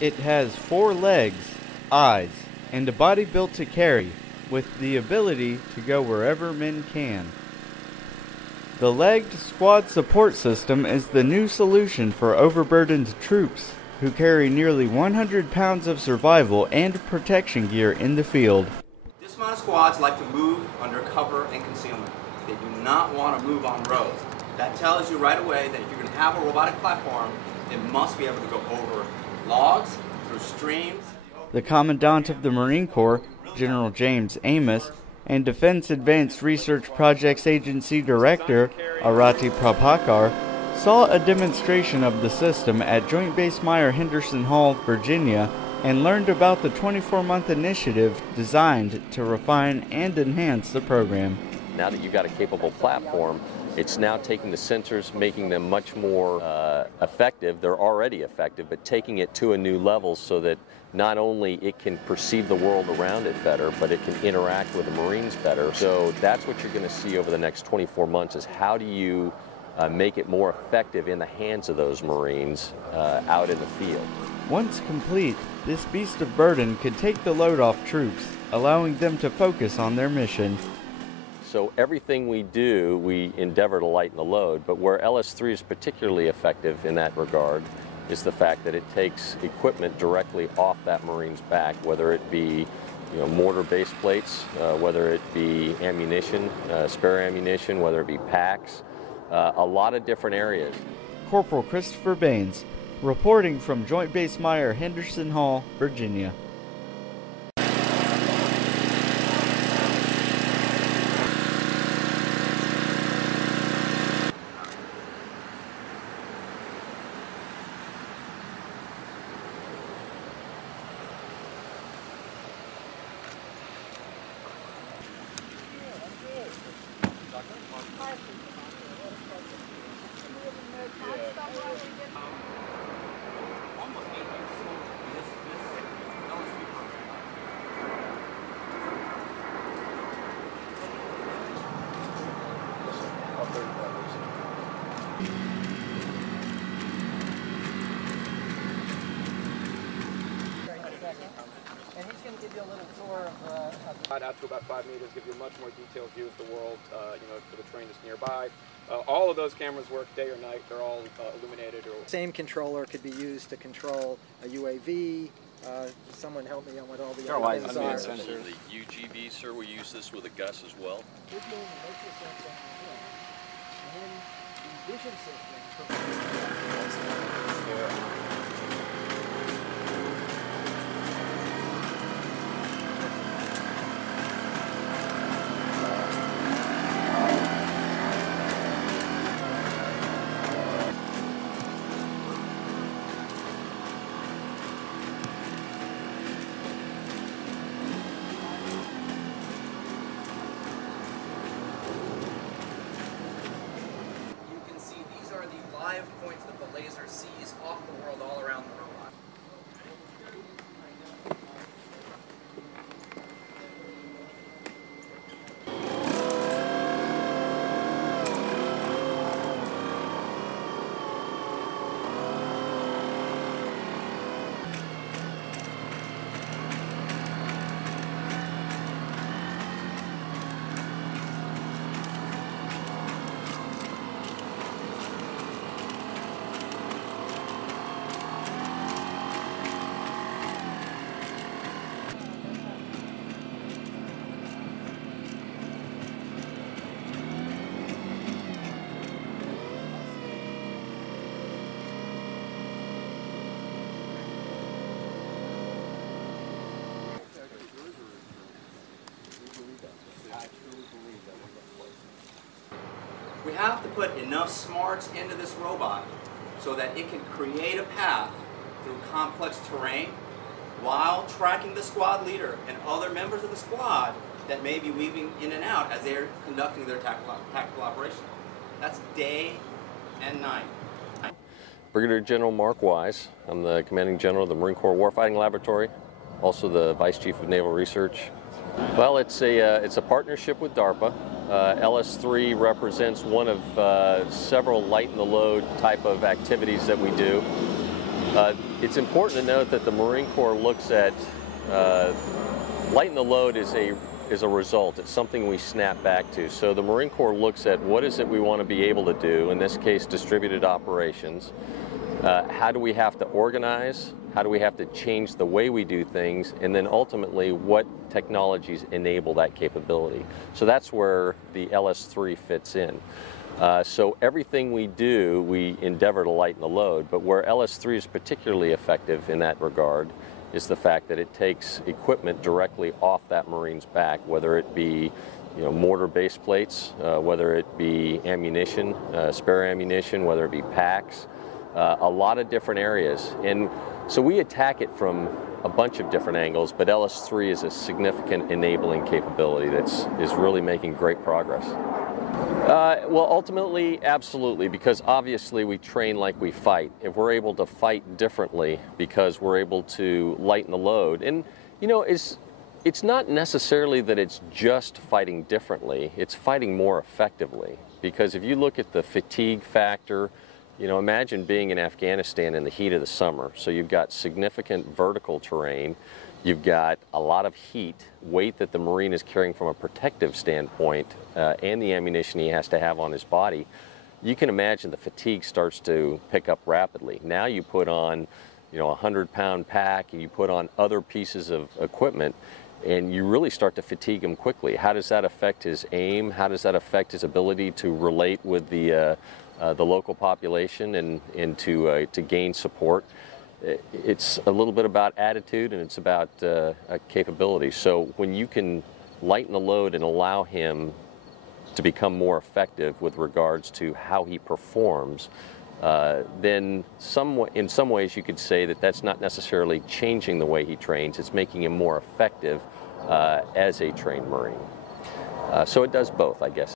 It has 4 legs, eyes, and a body built to carry, with the ability to go wherever men can. The legged squad support system is the new solution for overburdened troops who carry nearly 100 pounds of survival and protection gear in the field. Dismounted squads like to move under cover and concealment. They do not want to move on roads. That tells you right away that if you're going to have a robotic platform, it must be able to go over logs, through streams. The Commandant of the Marine Corps, General James Amos, and Defense Advanced Research Projects Agency Director, Arati Prabhakar, saw a demonstration of the system at Joint Base Myer-Henderson Hall, Virginia, and learned about the 24-month initiative designed to refine and enhance the program. Now that you've got a capable platform, it's now taking the sensors, making them much more effective. They're already effective, but taking it to a new level so that not only it can perceive the world around it better, but it can interact with the Marines better. So that's what you're going to see over the next 24 months is how do you make it more effective in the hands of those Marines out in the field. Once complete, this beast of burden could take the load off troops, allowing them to focus on their mission. So everything we do, we endeavor to lighten the load, but where LS3 is particularly effective in that regard is the fact that it takes equipment directly off that Marine's back, whether it be mortar base plates, whether it be ammunition, spare ammunition, whether it be packs, a lot of different areas. Corporal Christopher Baines, reporting from Joint Base Myer-Henderson Hall, Virginia. And he's going to give you a little tour of out to about 5 meters, give you a much more detailed view of the world, for the terrain that's nearby. All of those cameras work day or night. They're all illuminated. Same controller could be used to control a UAV. Someone help me on what all the other things are. The UGV, sir, we use this with a Gus as well. Vision system. Points that the laser sees off the world all around the robot. We have to put enough smarts into this robot so that it can create a path through complex terrain while tracking the squad leader and other members of the squad that may be weaving in and out as they're conducting their tactical operation. That's day and night. Brigadier General Mark Wise. I'm the Commanding General of the Marine Corps Warfighting Laboratory, also the Vice Chief of Naval Research. Well, it's a partnership with DARPA. LS3 represents one of several lighten the load type of activities that we do. It's important to note that the Marine Corps looks at lighten the load is a result. It's something we snap back to. So the Marine Corps looks at what is it we want to be able to do, in this case distributed operations. How do we have to organize? How do we have to change the way we do things? And then ultimately, what technologies enable that capability? So that's where the LS3 fits in. So everything we do, we endeavor to lighten the load, but where LS3 is particularly effective in that regard is the fact that it takes equipment directly off that Marine's back, whether it be mortar base plates, whether it be ammunition, spare ammunition, whether it be packs, a lot of different areas. And so we attack it from a bunch of different angles, but LS3 is a significant enabling capability is really making great progress. Well, ultimately, absolutely, because obviously we train like we fight. If we're able to fight differently because we're able to lighten the load, and it's not necessarily that it's just fighting differently, it's fighting more effectively. Because if you look at the fatigue factor, imagine being in Afghanistan in the heat of the summer. So you've got significant vertical terrain, you've got a lot of heat, weight that the Marine is carrying from a protective standpoint, and the ammunition he has to have on his body. You can imagine the fatigue starts to pick up rapidly. Now you put on, a 100-pound pack, and you put on other pieces of equipment, and you really start to fatigue him quickly. How does that affect his aim? How does that affect his ability to relate with the local population and to gain support? It's a little bit about attitude, and it's about capability. So when you can lighten the load and allow him to become more effective with regards to how he performs, then in some ways you could say that that's not necessarily changing the way he trains, it's making him more effective as a trained Marine. So it does both, I guess.